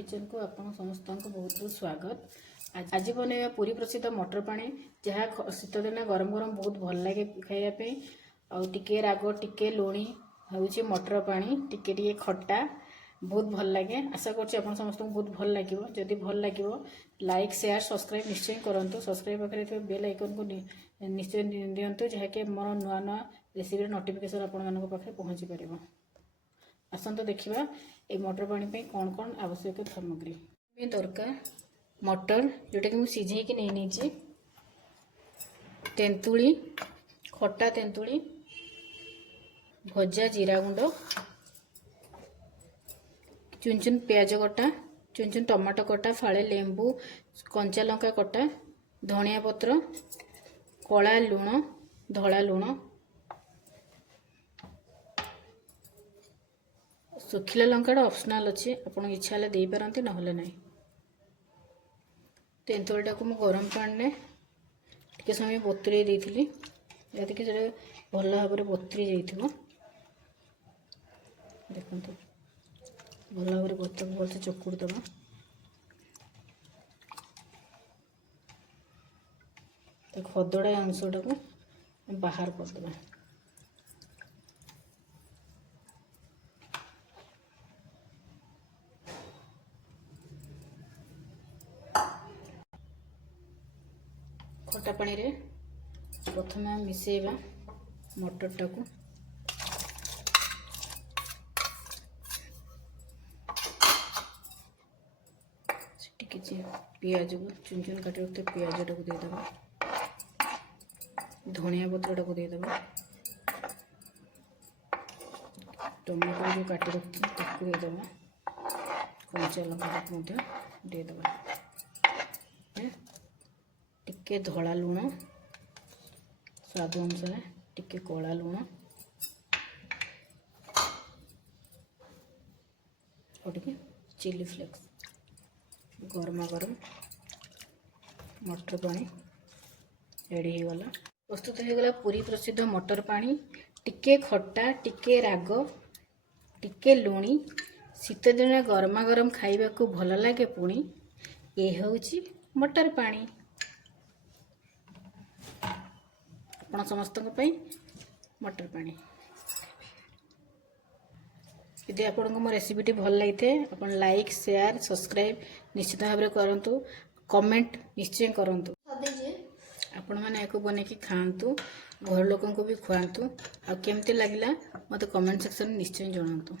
Kitchen को आपण समस्त को बहुत बहुत स्वागत। आज बनैया पूरी प्रसिद्ध मटर पानी जहाँ शीत दिन गरम गरम बहुत भल लगे खायापी टिके राग टिके लुणी हूँ मटर पानी टिके खट्टा बहुत भल लगे। आशा कर समस्त को बहुत भल लगे। जदि भल लगे लाइक शेयर सब्सक्राइब निश्चय करूँ। सब्सक्राइब पाखे बेल आइकन को निश्चय दिंतु जहाँकि मोर नुआ नुआ रेसिपी नोटिफिकेशन आपण पाखे पहुँची पार। आसतु देखा ये मटर पानी पे कौन कौन आवश्यक सामग्री दरकार। मटर जोटा कि मुझे सिझे नहीं नीचे, तेंतुली खट्टा तेंतुली, भजा जीरा गुंड, चुन चुन प्याज कटा, चुन चुन टमाटो कटा, फाड़े लेंबू, कंचा लंका कटा, धनिया पत्र, कला लुण, धला लुण, सुखिला लंकाटा ऑप्शनल अच्छे आप इच्छा दे पारती ना ना। तेंतुलटा को गरम पानी टे समय बतुरे देती जैसे कि भल भाव में बतुरी जाइए। देखो भल भाव में भलसे चकुड़ी दबा। खदड़ा अंशटा को बाहर करदे। खट्टा पानी रे प्रथम मिसेबा मटरटा को पियाज को चुन चुन काटी रखते पियाजटा को देदेबा, धनिया पत्रटा को देदेबा, टमाटो जो काटी रखते देदेबा, कंचा लंका देदेबा, टिके धला लुण स्वाद अनुसार, टिके कला लुण और टिके चिली फ्लेक्स। गरमा गरम मटर पानी रेडी हो गला। प्रस्तुत हो गला पूरी प्रसिद्ध मटर पानी टिके खट्टा टिके राग टिके लुणी शीत दिन गरमा गरम खाइबा को भल लगे। पुणी ये हूँ मटर पानी आपण समस्त मटर पानी। यदि आपको मो रेसिपीटी भल लगी थे आप लाइक शेयर सब्सक्राइब निश्चित भाव में करूँ। कमेंट निश्चय करूँ। आपण मैंने या बन कि खातु घर लोक भी खुआतु। आ केमती लगिला मत कमेंट सेक्शन निश्चय जनातु।